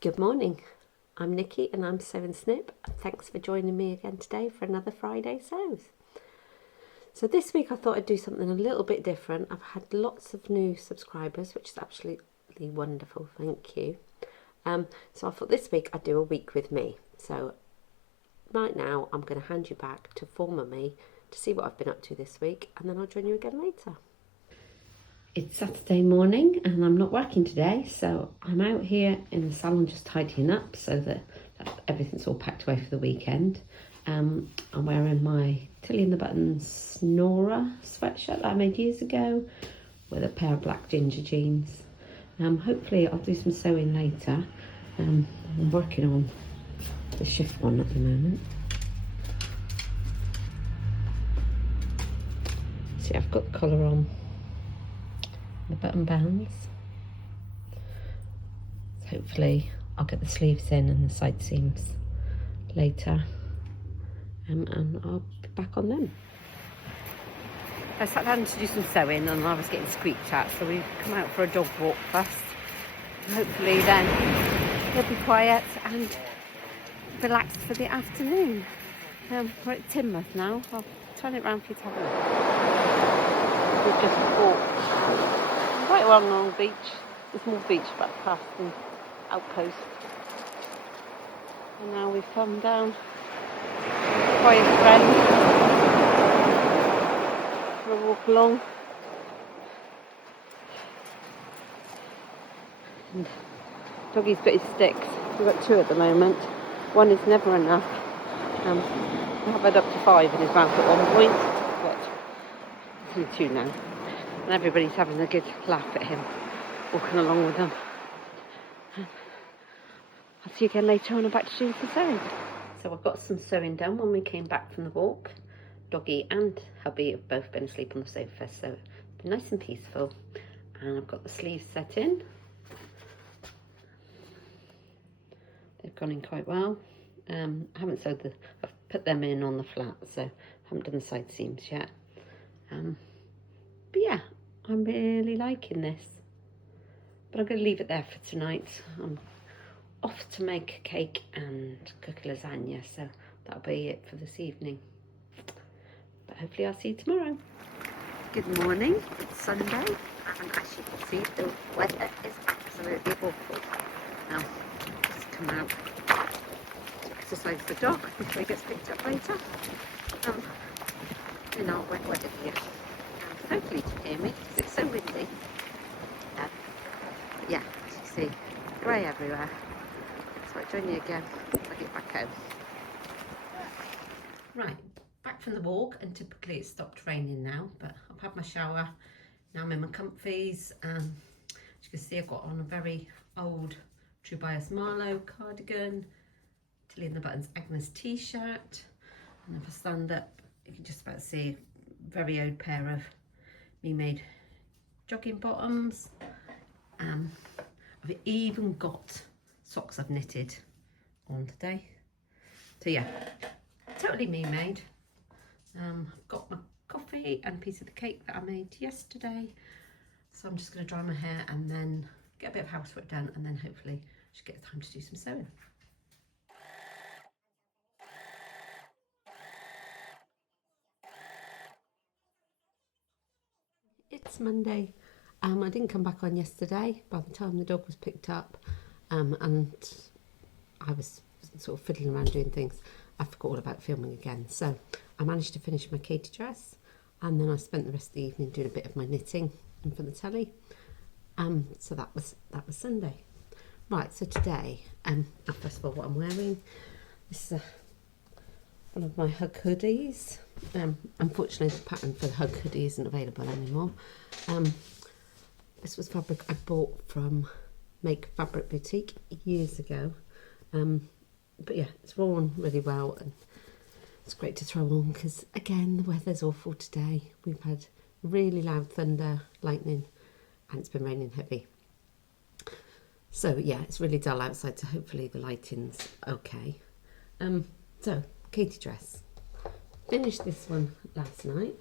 Good morning, I'm Nicky and I'm Sew&Snip. Thanks for joining me again today for another Friday Sews. So this week I thought I'd do something a little bit different. I've had lots of new subscribers, which is absolutely wonderful, thank you. So I thought this week I'd do a week with me. So right now I'm going to hand you back to former me to see what I've been up to this week, and then I'll join you again later. It's Saturday morning and I'm not working today, so I'm out here in the salon just tidying up so that everything's all packed away for the weekend. I'm wearing my Tilly and the Buttons Snorer sweatshirt that I made years ago with a pair of black ginger jeans. Hopefully I'll do some sewing later. I'm working on the shift one at the moment. See, I've got the collar on the button bands. So hopefully I'll get the sleeves in and the side seams later, and I'll be back on them. I sat down to do some sewing and I was getting squeaked at, so we've come out for a dog walk first. And hopefully then he'll be quiet and relaxed for the afternoon. We're at Teignmouth now. I'll turn it round for you to have a look. We've just walked right along Long Beach, a small beach back past an outpost, and now we've come down by a friend for a walk along. And Doggy's got his sticks. We've got 2 at the moment. 1 is never enough. We have had up to 5 in his mouth at one point, but it's only 2 now. And everybody's having a good laugh at him, walking along with them. I'll see you again later on. I'm back to doing some sewing. So I got some sewing done when we came back from the walk. Doggy and hubby have both been asleep on the sofa, so it's been nice and peaceful. And I've got the sleeves set in. They've gone in quite well. I haven't sewed I've put them in on the flat, so I haven't done the side seams yet. But yeah, I'm really liking this. But I'm going to leave it there for tonight. I'm off to make a cake and cook a lasagna, so that'll be it for this evening. But hopefully I'll see you tomorrow. Good morning, it's Sunday, and as you can see, the weather is absolutely awful. Now, just come out to exercise the dog before he gets picked up later. In our wet weather here. Hopefully you can hear me because it's so windy. But yeah, as you see, grey everywhere. So I'll join you again when I get back home. Right, back from the walk, and typically it's stopped raining now, but I've had my shower. Now I'm in my comfies. As you can see, I've got on a very old True Bias Marlowe cardigan, Tilly and the Buttons Agnes t-shirt, and if I stand up you can just about see a very old pair of me made jogging bottoms. I've even got socks I've knitted on today. So yeah, totally me made. I've got my coffee and a piece of the cake that I made yesterday. So I'm just going to dry my hair and then get a bit of housework done, and then hopefully I should get time to do some sewing. It's Monday. I didn't come back on yesterday. By the time the dog was picked up, and I was sort of fiddling around doing things, I forgot all about filming again. So I managed to finish my Katie dress, and then I spent the rest of the evening doing a bit of my knitting in front of the telly. So that was Sunday. Right. So today, first of all, what I'm wearing. This is one of my Hug hoodies. Unfortunately, the pattern for the Hug hoodie isn't available anymore. This was fabric I bought from Make Fabric Boutique years ago. But yeah, it's worn really well, and it's great to throw on because, again, the weather's awful today. We've had really loud thunder, lightning, and it's been raining heavy. So yeah, it's really dull outside, so hopefully the lighting's okay. So, Katie dress. Finished this one last night.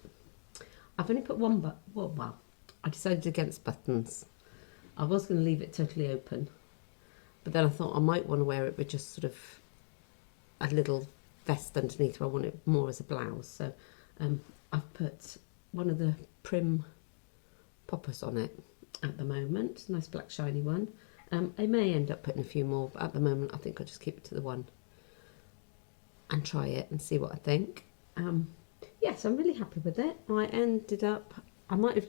I've only put one I decided against buttons. I was going to leave it totally open, but then I thought I might want to wear it with just sort of a little vest underneath where I want it more as a blouse. So I've put one of the Prim poppers on it at the moment, nice black shiny one. I may end up putting a few more, but at the moment I think I'll just keep it to the one and try it and see what I think. Yes, I'm really happy with it. I might have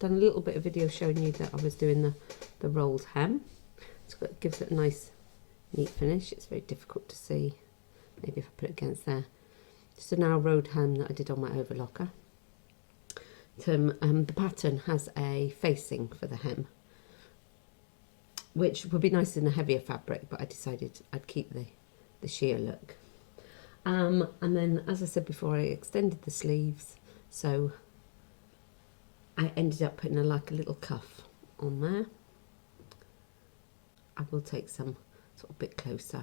done a little bit of video showing you that I was doing the rolled hem. It gives it a nice neat finish. It's very difficult to see, maybe if I put it against there. Just a narrow rolled hem that I did on my overlocker. The pattern has a facing for the hem, which would be nice in a heavier fabric, but I decided I'd keep the sheer look. And then, as I said before, I extended the sleeves, so I ended up putting like a little cuff on there. I will take some sort of bit closer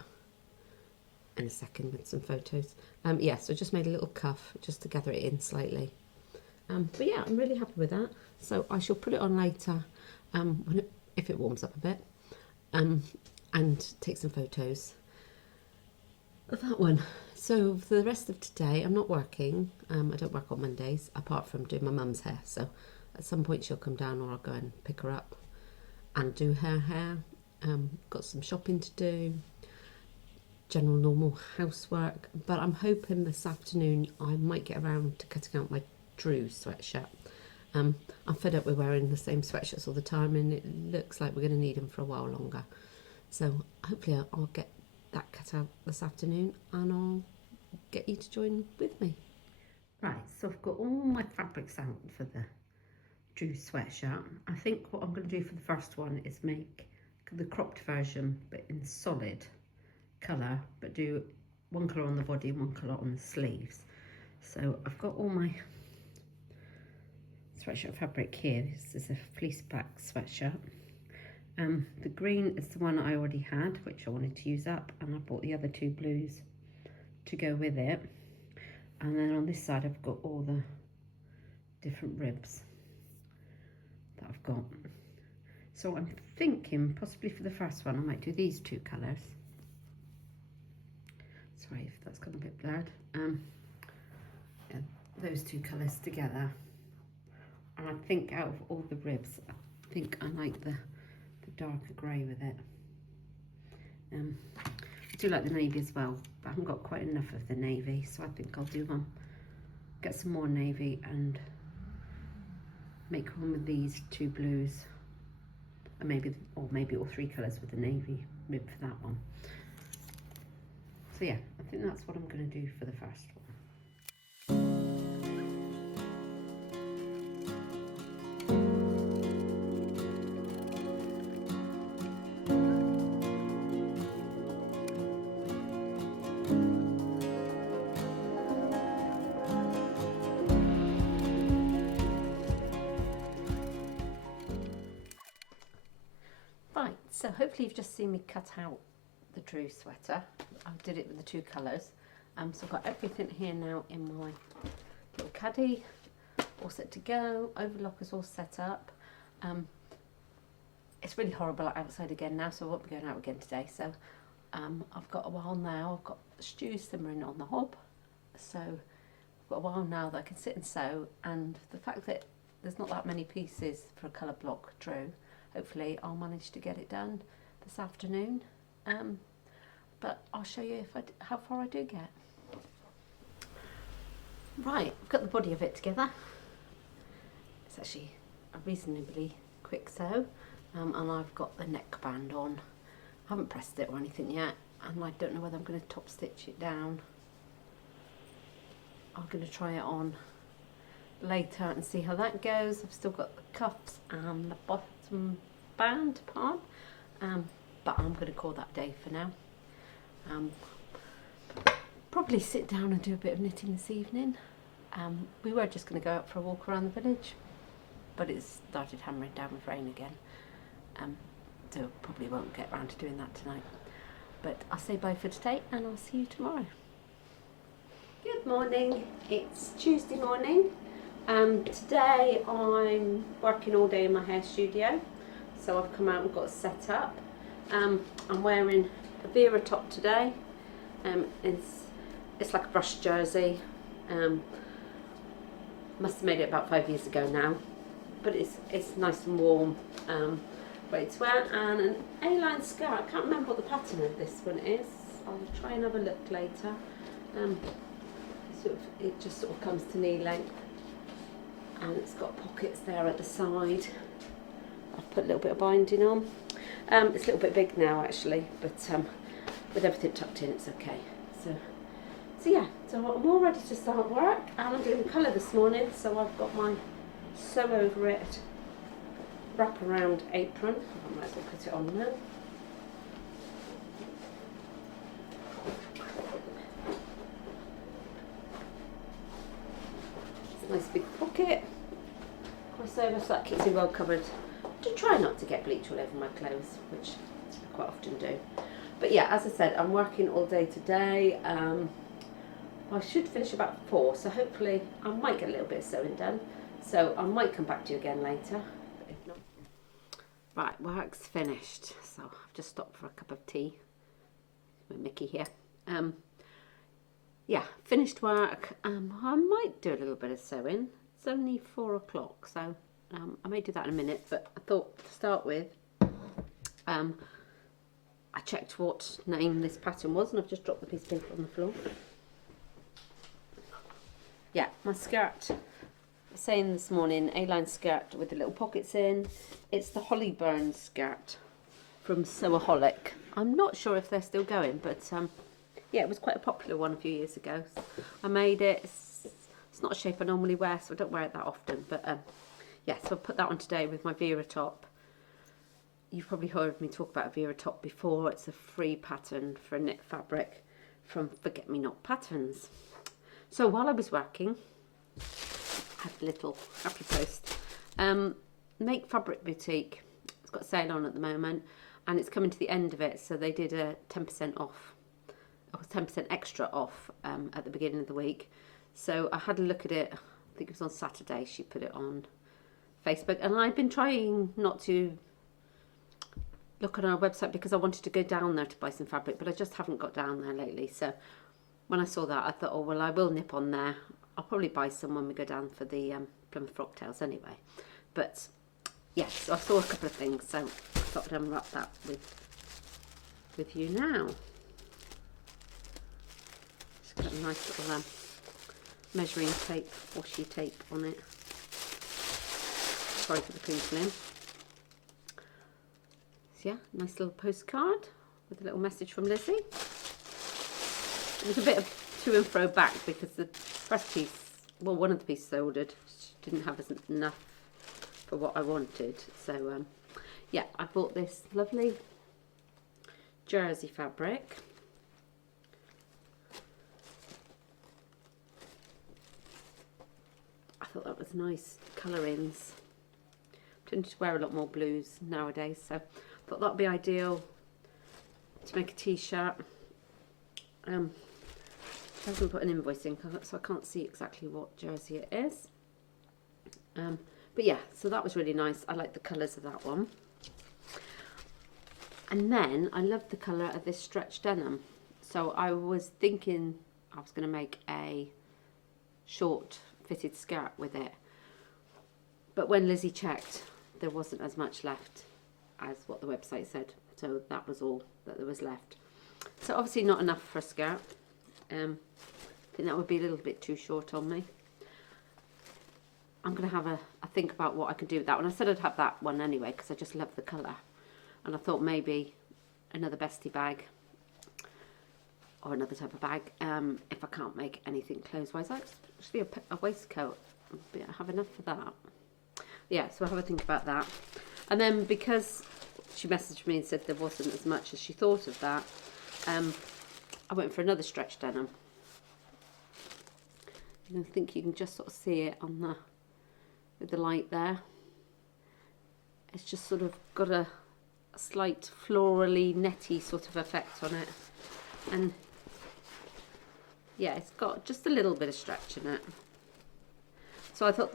in a second with some photos. Yeah, so I just made a little cuff just to gather it in slightly. But yeah, I'm really happy with that. So I shall put it on later if it warms up a bit, and take some photos of that one. So for the rest of today, I'm not working. I don't work on Mondays, apart from doing my mum's hair. So at some point she'll come down, or I'll go and pick her up and do her hair. Got some shopping to do, general normal housework, but I'm hoping this afternoon I might get around to cutting out my Drew sweatshirt. I'm fed up with wearing the same sweatshirts all the time, and it looks like we're going to need them for a while longer. So hopefully I'll get that cut out this afternoon, and I'll get you to join with me. Right, so I've got all my fabrics out for the Drew sweatshirt. I think what I'm going to do for the first one is make the cropped version, but in solid colour, but do one colour on the body and one colour on the sleeves. So I've got all my sweatshirt fabric here. This is a fleece black sweatshirt. The green is the one I already had, which I wanted to use up, and I bought the other two blues to go with it. And then on this side I've got all the different ribs that I've got. So I'm thinking possibly for the first one I might do these two colours. Sorry if that's got a bit blurred. Yeah, those two colours together. And I think out of all the ribs, I think I like the darker grey with it. I do like the navy as well, but I haven't got quite enough of the navy, so I think I'll do get some more navy and make one with these two blues, and maybe all three colours with the navy rib for that one. So yeah, I think that's what I'm going to do for the first one. Right, so hopefully you've just seen me cut out the Drew sweater. I did it with the two colours. So I've got everything here now in my little caddy, all set to go. Overlockers all set up. It's really horrible outside again now, so I won't be going out again today. So I've got a while now. I've got stew simmering on the hob. So I've got a while now that I can sit and sew, and the fact that there's not that many pieces for a colour block Drew, hopefully I'll manage to get it done this afternoon. But I'll show you how far I do get. Right, I've got the body of it together. It's actually a reasonably quick sew, and I've got the neckband on. I haven't pressed it or anything yet, and I don't know whether I'm going to top stitch it down. I'm going to try it on later and see how that goes. I've still got the cuffs and the bottom band part, but I'm going to call that day for now. Probably sit down and do a bit of knitting this evening. We were just going to go out for a walk around the village, but it's started hammering down with rain again, so probably won't get around to doing that tonight. But I'll say bye for today, and I'll see you tomorrow. Good morning, it's Tuesday morning. Today I'm working all day in my hair studio, so I've come out and got set up. I'm wearing a Vera top today. It's like a brush jersey. Must have made it about 5 years ago now, but it's nice and warm, great to wear, and an A-line skirt. I can't remember what the pattern of this one is. I'll try and have a look later. It just sort of comes to knee length, and it's got pockets there at the side. I've put a little bit of binding on. It's a little bit big now actually, but with everything tucked in, it's okay. So yeah, so I'm all ready to start work, and I'm doing colour this morning. So I've got my Sew Over It wrap around apron. I might as well put it on now. It's a nice big pocket. Crossover, so that keeps me well covered. To try not to get bleach all over my clothes, which I quite often do. But yeah, as I said, I'm working all day today. I should finish about 4, so hopefully I might get a little bit of sewing done. So I might come back to you again later, but if not. Right, work's finished. So I've just stopped for a cup of tea with Nicky here. Yeah, finished work. I might do a little bit of sewing. It's only 4 o'clock, so I may do that in a minute, but I thought to start with, I checked what name this pattern was, and I've just dropped the piece of paper on the floor. Yeah, my skirt, saying this morning, A-line skirt with the little pockets in. It's the Hollyburn skirt from Sewaholic. I'm not sure if they're still going, but yeah, it was quite a popular one a few years ago. So I made it. It's not a shape I normally wear, so I don't wear it that often, but yeah, so I'll put that on today with my Vera top. You've probably heard me talk about a Vera top before. It's a free pattern for knit fabric from Forget Me Not Patterns. So while I was working, I had a little happy post. Make Fabric Boutique. It's got a sale on at the moment, and it's coming to the end of it. So they did a 10% off, or 10% extra off at the beginning of the week. So I had a look at it. I think it was on Saturday. She put it on Facebook, and I've been trying not to look on our website because I wanted to go down there to buy some fabric, but I just haven't got down there lately. So when I saw that, I thought, oh well, I will nip on there. I'll probably buy some when we go down for the Plymouth Frocktails anyway. But yes, so I saw a couple of things, so I thought I'd unwrap that with you now. Just got a nice little measuring tape, washi tape on it. Sorry for the crinkling. So yeah, nice little postcard with a little message from Lizzie. It was a bit of to and fro back because the press piece, well, one of the pieces I ordered didn't have enough for what I wanted. So yeah, I bought this lovely jersey fabric. I thought that was nice colourings. I tend to wear a lot more blues nowadays, so I thought that would be ideal to make a t-shirt. She hasn't put an invoice in, so I can't see exactly what jersey it is. But yeah, so that was really nice. I like the colours of that one. And then I love the colour of this stretch denim. So I was thinking I was going to make a short fitted skirt with it. But when Lizzie checked, there wasn't as much left as what the website said. So that was all that there was left. So obviously not enough for a skirt. I think that would be a little bit too short on me. I'm going to have a think about what I could do with that one. I said I'd have that one anyway because I just love the colour. And I thought maybe another bestie bag or another type of bag if I can't make anything clothes-wise. Actually, a waistcoat. I have enough for that. Yeah, so I'll have a think about that. And then because she messaged me and said there wasn't as much as she thought of that, I went for another stretch denim. I think you can just sort of see it on the with the light there. It's just sort of got a slight florally netty sort of effect on it, and yeah, it's got just a little bit of stretch in it. So I thought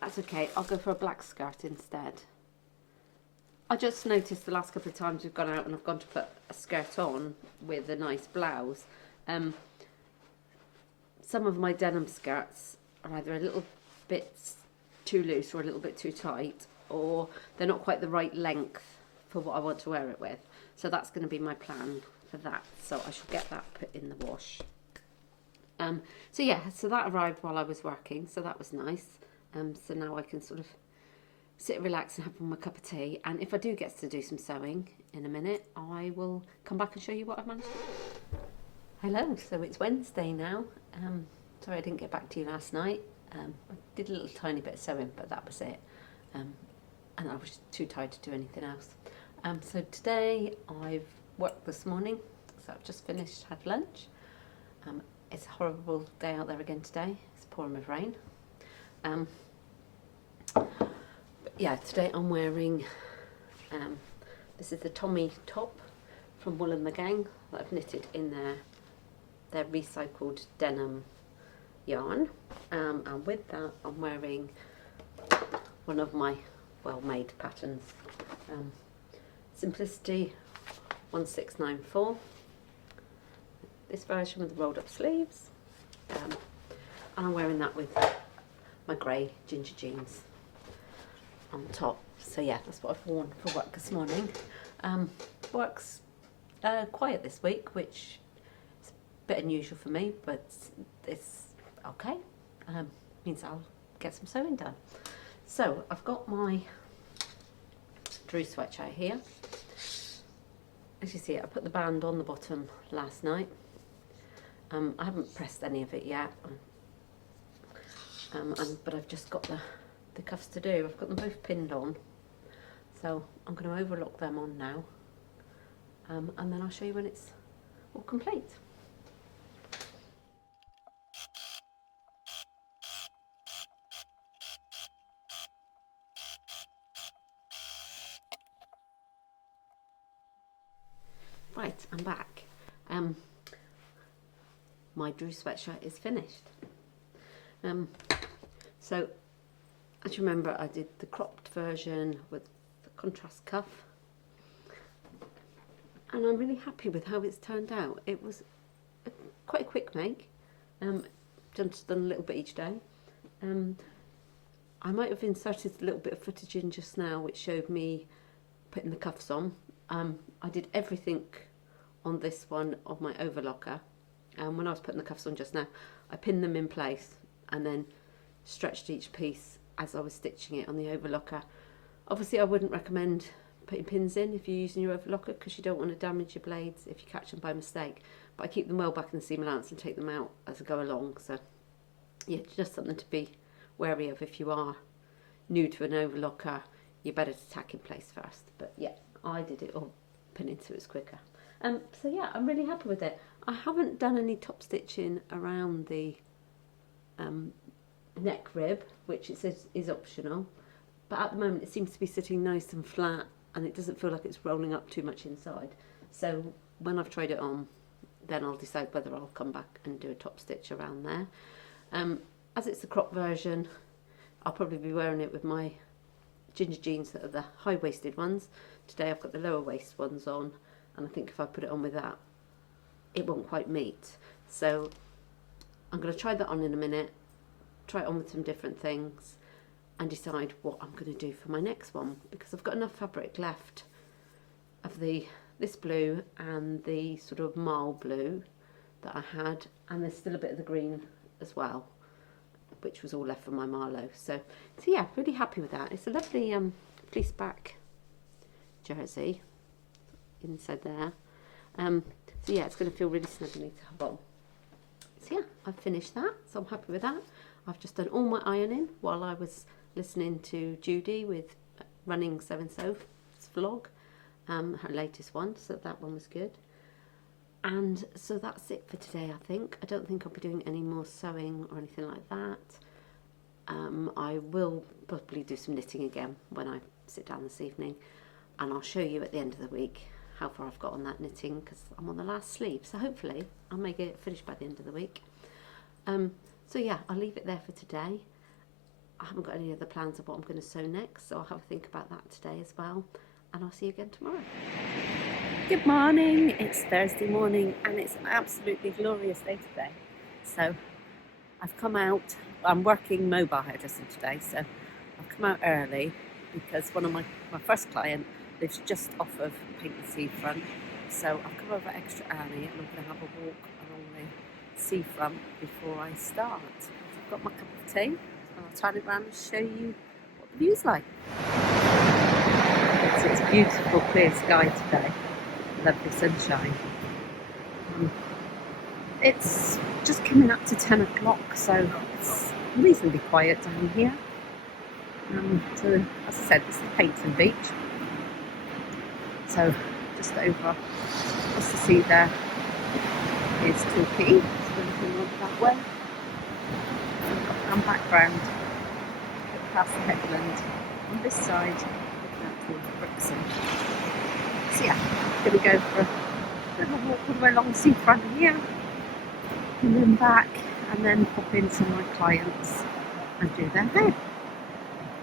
that's okay. I'll go for a black skirt instead. I just noticed the last couple of times we've gone out and I've gone to put a skirt on with a nice blouse. Some of my denim skirts are either a little bit too loose or a little bit too tight, or they're not quite the right length for what I want to wear it with. So that's going to be my plan for that. So I should get that put in the wash. So yeah, so that arrived while I was working, so that was nice. So now I can sort of sit, relax and have my cup of tea. And if I do get to do some sewing in a minute, I will come back and show you what I've managed to do. Hello, so it's Wednesday now. Sorry I didn't get back to you last night. I did a little tiny bit of sewing, but that was it. And I was too tired to do anything else. So today I've worked this morning, so I've just finished, had lunch. It's a horrible day out there again today. It's pouring with rain. But yeah, today I'm wearing, this is the Tommy top from Wool and the Gang that I've knitted in their recycled denim yarn. And with that I'm wearing one of my well-made patterns, Simplicity 1694. This version with the rolled up sleeves, and I'm wearing that with my grey ginger jeans on top. So yeah, that's what I've worn for work this morning. Work's quiet this week, which is a bit unusual for me, but it's okay. Means I'll get some sewing done. So I've got my Drew sweatshirt here. As you see, I put the band on the bottom last night. I haven't pressed any of it yet, but I've just got the cuffs to do. I've got them both pinned on, so I'm going to overlock them on now, and then I'll show you when it's all complete. Right, I'm back. My Drew sweatshirt is finished. So, as you remember, I did the cropped version with the contrast cuff, and I'm really happy with how it's turned out. It was quite a quick make. Just done a little bit each day. I might have inserted a little bit of footage in just now, which showed me putting the cuffs on. I did everything on this one of my overlocker. When I was putting the cuffs on just now, I pinned them in place and then stretched each piece as I was stitching it on the overlocker. Obviously I wouldn't recommend putting pins in if you're using your overlocker, because you don't want to damage your blades if you catch them by mistake, but I keep them well back in the seam allowance and take them out as I go along. So yeah, just something to be wary of. If you are new to an overlocker, you're better to tack in place first. But yeah, I did it all pinning so it's quicker. So yeah, I'm really happy with it. I haven't done any top stitching around the neck rib, which it says is optional, but at the moment it seems to be sitting nice and flat, and it doesn't feel like it's rolling up too much inside. So when I've tried it on, then I'll decide whether I'll come back and do a top stitch around there. As it's the crop version, I'll probably be wearing it with my ginger jeans that are the high-waisted ones. Today I've got the lower waist ones on, and I think if I put it on with that, it won't quite meet. So I'm going to try that on in a minute, try it on with some different things, and decide what I'm going to do for my next one, because I've got enough fabric left of this blue and the sort of marl blue that I had, and there's still a bit of the green as well, which was all left from my Marlowe. So yeah, really happy with that. It's a lovely fleece back jersey inside there. So yeah, it's going to feel really snuggly to have on. So yeah, I've finished that, so I'm happy with that. I've just done all my ironing while I was listening to Judy with running Sew&Snip's vlog, her latest one, so that one was good. And so that's it for today, I think. I don't think I'll be doing any more sewing or anything like that. I will probably do some knitting again when I sit down this evening, and I'll show you at the end of the week how far I've got on that knitting, because I'm on the last sleeve, so hopefully I'll make it finished by the end of the week. So yeah, I'll leave it there for today. I haven't got any other plans of what I'm going to sew next, so I'll have a think about that today as well. and I'll see you again tomorrow. Good morning, it's Thursday morning and it's an absolutely glorious day today. So I've come out, I'm working mobile hairdressing today, so I've come out early because one of my first client lives just off of Painted Seafront. So I've come over extra early and I'm going to have a walk along the seafront before I start. I've got my cup of tea and I'll turn it around and show you what the view's like. So it's beautiful clear sky today. Lovely sunshine. It's just coming up to 10 o'clock, so it's reasonably quiet down here. So, as I said, this is Payton Beach. So, just over, just to see there is Torquay. So, looking on that way. And background, look past the headland. On this side, looking out towards Brixton. So yeah, going to go for a little walk all the way along the seafront here, and then back, and then pop in to my clients and do their hair.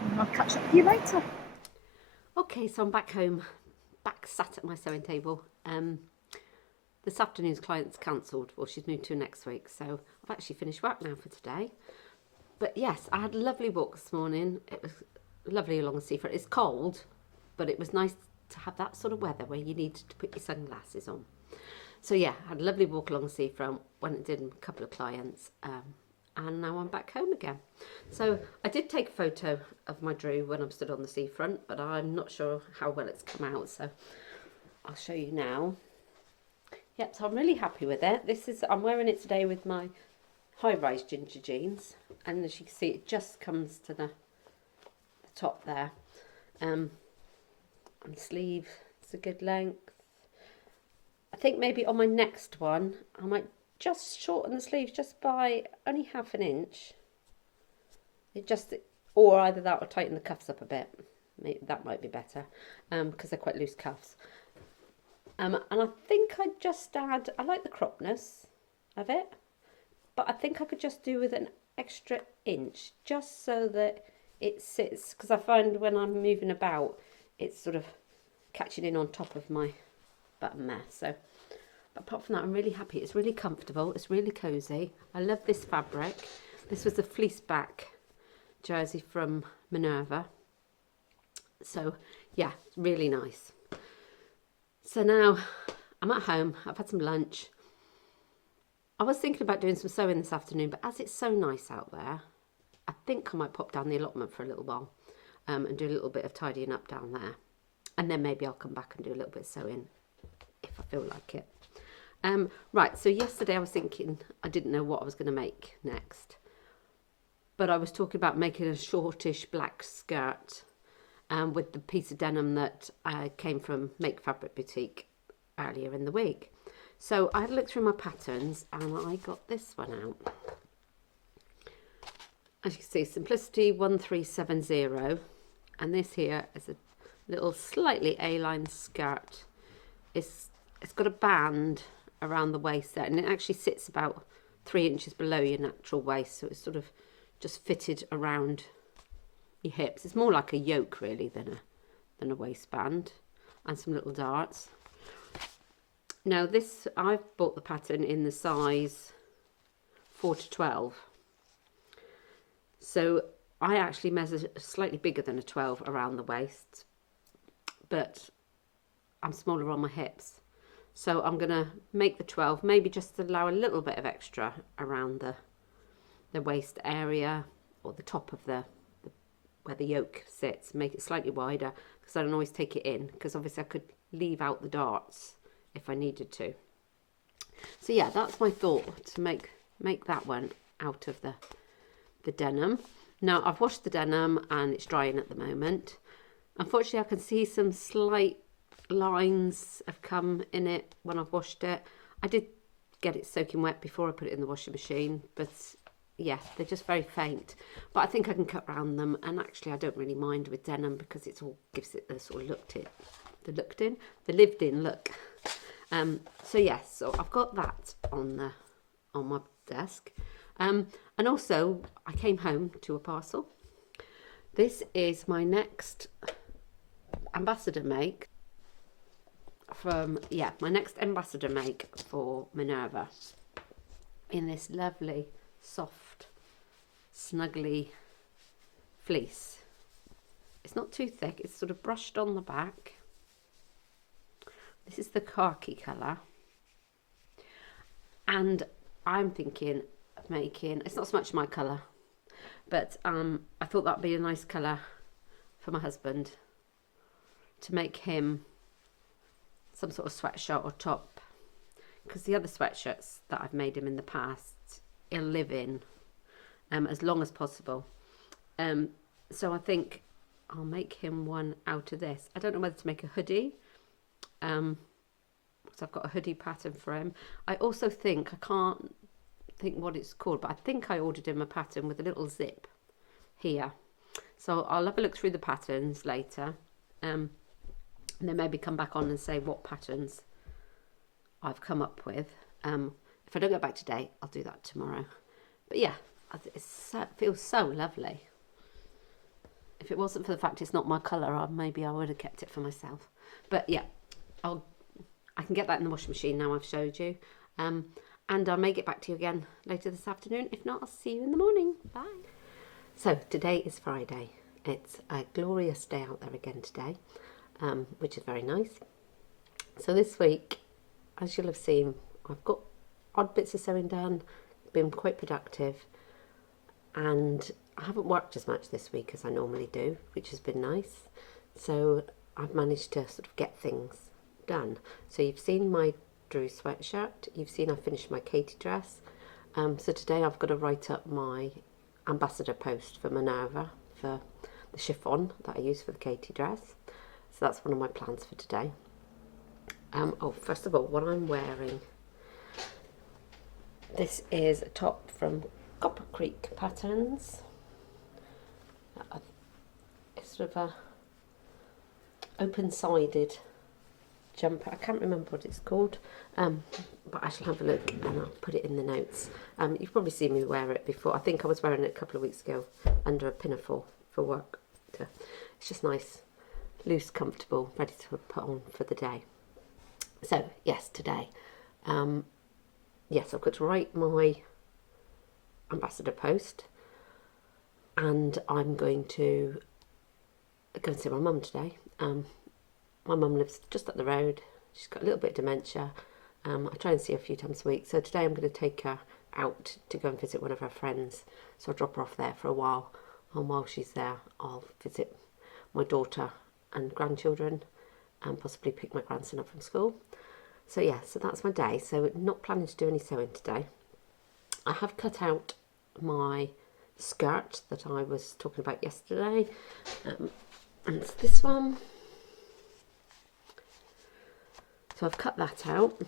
And I'll catch up with you later. Okay, so I'm back home, back sat at my sewing table. This afternoon's client's cancelled. Well, she's moved to next week, so I've actually finished work now for today. But yes, I had a lovely walk this morning. It was lovely along the seafront. It's cold, but it was nice to have that sort of weather where you need to put your sunglasses on. So yeah, I had a lovely walk along the seafront, went and did a couple of clients, and now I'm back home again. So I did take a photo of my Drew when I'm stood on the seafront, but I'm not sure how well it's come out, so I'll show you now. Yep, so I'm really happy with it. I'm wearing it today with my high-rise ginger jeans, and as you can see, it just comes to the top there. And sleeve, it's a good length. I think maybe on my next one I might just shorten the sleeves just by only half an inch. Or either that or tighten the cuffs up a bit. Maybe that might be better, because they're quite loose cuffs. And I think I'd just add, I like the cropness of it, but I think I could just do with an extra inch, just so that it sits, because I find when I'm moving about, it's sort of catching in on top of my button there. So, but apart from that, I'm really happy. It's really comfortable. It's really cosy. I love this fabric. This was a fleece back jersey from Minerva. So yeah, it's really nice. So now I'm at home. I've had some lunch. I was thinking about doing some sewing this afternoon, but as it's so nice out there, I think I might pop down the allotment for a little while, and do a little bit of tidying up down there. And then maybe I'll come back and do a little bit of sewing if I feel like it. Right, so yesterday I was thinking I didn't know what I was going to make next. But I was talking about making a shortish black skirt with the piece of denim that came from Make Fabric Boutique earlier in the week. So I had a look through my patterns and I got this one out. As you can see, Simplicity 1370. And this here is a little slightly A-line skirt. It's got a band around the waist there, and it actually sits about 3 inches below your natural waist, so it's sort of just fitted around your hips. It's more like a yoke really than a waistband, and some little darts. Now this, I've bought the pattern in the size 4 to 12, so I actually measure slightly bigger than a 12 around the waist, but I'm smaller on my hips. So I'm going to make the 12, maybe just allow a little bit of extra around the waist area, or the top of where the yoke sits, make it slightly wider, because I don't always take it in, because obviously I could leave out the darts if I needed to. So yeah, that's my thought, to make that one out of the denim. Now I've washed the denim and it's drying at the moment. Unfortunately, I can see some slight lines have come in it when I've washed it. I did get it soaking wet before I put it in the washing machine, but yeah, they're just very faint. But I think I can cut around them, and actually I don't really mind with denim because it all gives it the sort of the lived in look. So yes, so I've got that on my desk. And also I came home to a parcel. This is my next ambassador make from, yeah, my next ambassador make for Minerva in this lovely, soft, snuggly fleece. It's not too thick, it's sort of brushed on the back. This is the khaki colour. And I'm thinking of making, it's not so much my colour, but I thought that'd be a nice colour for my husband, to make him some sort of sweatshirt or top, because the other sweatshirts that I've made him in the past, he'll live in as long as possible. So I think I'll make him one out of this. I don't know whether to make a hoodie, so I've got a hoodie pattern for him. I also think, I can't think what it's called, but I think I ordered him a pattern with a little zip here. So I'll have a look through the patterns later, and then maybe come back on and say what patterns I've come up with. If I don't get back today, I'll do that tomorrow. But yeah, it feels so lovely. If it wasn't for the fact it's not my colour, maybe I would have kept it for myself. But yeah, I can get that in the washing machine now I've showed you. And I may get back to you again later this afternoon. If not, I'll see you in the morning. Bye. So today is Friday. It's a glorious day out there again today, which is very nice. So this week, as you'll have seen, I've got odd bits of sewing done, been quite productive, and I haven't worked as much this week as I normally do, which has been nice. So I've managed to sort of get things done. So you've seen my Drew sweatshirt, you've seen I finished my Katie dress. So today I've got to write up my ambassador post for Minerva, for the chiffon that I use for the Katie dress. So that's one of my plans for today. First of all, what I'm wearing, this is a top from Copper Creek Patterns. It's sort of a open-sided jumper. I can't remember what it's called, but I shall have a look and I'll put it in the notes. You've probably seen me wear it before. I think I was wearing it a couple of weeks ago under a pinafore for work. It's just nice, loose, comfortable, ready to put on for the day. So yes, today, yes, I've got to write my ambassador post, and I'm going to go and see my mum today. My mum lives just up the road. She's got a little bit of dementia. I try and see her a few times a week. So today I'm going to take her out to go and visit one of her friends. So I'll drop her off there for a while. And while she's there, I'll visit my daughter and grandchildren and possibly pick my grandson up from school. So yeah, so that's my day. So not planning to do any sewing today. I have cut out my skirt that I was talking about yesterday. And it's this one. So I've cut that out,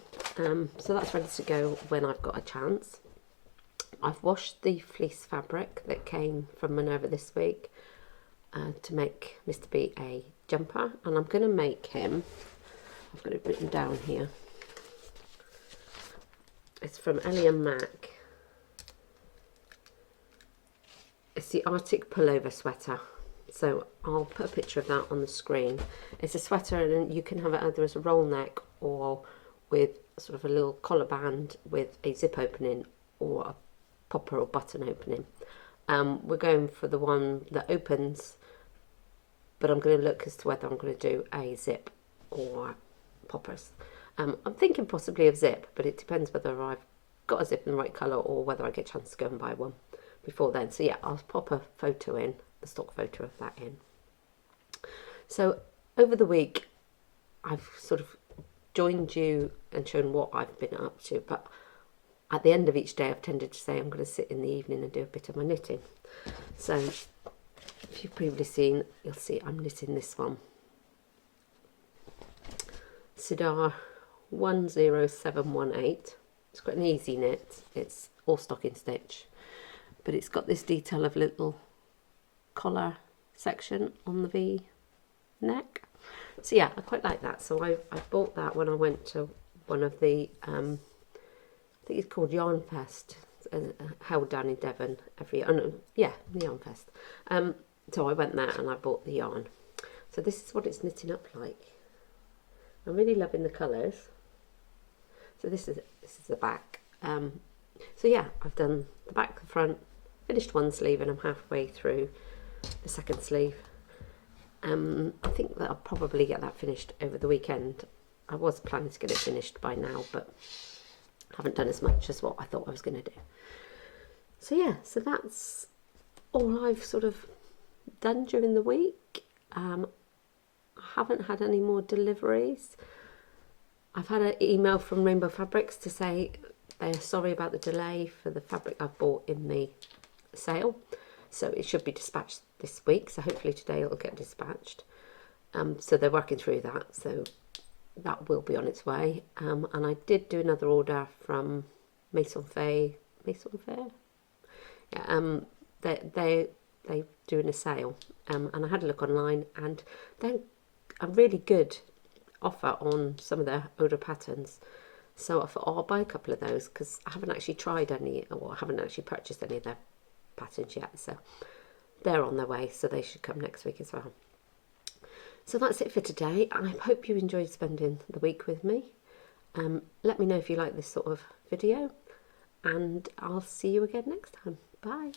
so that's ready to go when I've got a chance. I've washed the fleece fabric that came from Minerva this week to make Mr. B a jumper, and I'm going to make him, I've got it written down here, it's from Ellie and Mac. It's the Arctic pullover sweater. So I'll put a picture of that on the screen. It's a sweater, and you can have it either as a roll neck or with sort of a little collar band with a zip opening or a popper or button opening. We're going for the one that opens, but I'm going to look as to whether I'm going to do a zip or poppers. I'm thinking possibly of zip, but it depends whether I've got a zip in the right colour or whether I get a chance to go and buy one before then. So yeah, I'll pop a photo in, the stock photo of that in. So over the week, I've sort of joined you and shown what I've been up to, but at the end of each day I've tended to say I'm going to sit in the evening and do a bit of my knitting. So if you've previously seen, you'll see I'm knitting this one. Sidar 10718. It's got an easy knit, it's all stocking stitch, but it's got this detail of little collar section on the V neck. So yeah, I quite like that. So I bought that when I went to one of the, I think it's called Yarn Fest, held down in Devon every year. Oh, no, yeah, the Yarn Fest. So I went there and I bought the yarn. So this is what it's knitting up like. I'm really loving the colours. So this is the back. So yeah, I've done the back, the front, finished one sleeve, and I'm halfway through the second sleeve. I think that I'll probably get that finished over the weekend. I was planning to get it finished by now, but I haven't done as much as what I thought I was going to do. So yeah, so that's all I've sort of done during the week. I haven't had any more deliveries. I've had an email from Rainbow Fabrics to say they're sorry about the delay for the fabric I've bought in the sale. So it should be dispatched this week. So hopefully today it'll get dispatched. So they're working through that. So that will be on its way. And I did do another order from Maison Fair. Yeah, they're doing a sale. And I had a look online, and they're a really good offer on some of their older patterns. So I thought, oh, I'll buy a couple of those, because I haven't actually tried any, or I haven't actually purchased any of their patterns yet. So they're on their way, so they should come next week as well. So that's it for today. I hope you enjoyed spending the week with me. Let me know if you like this sort of video, and I'll see you again next time. Bye.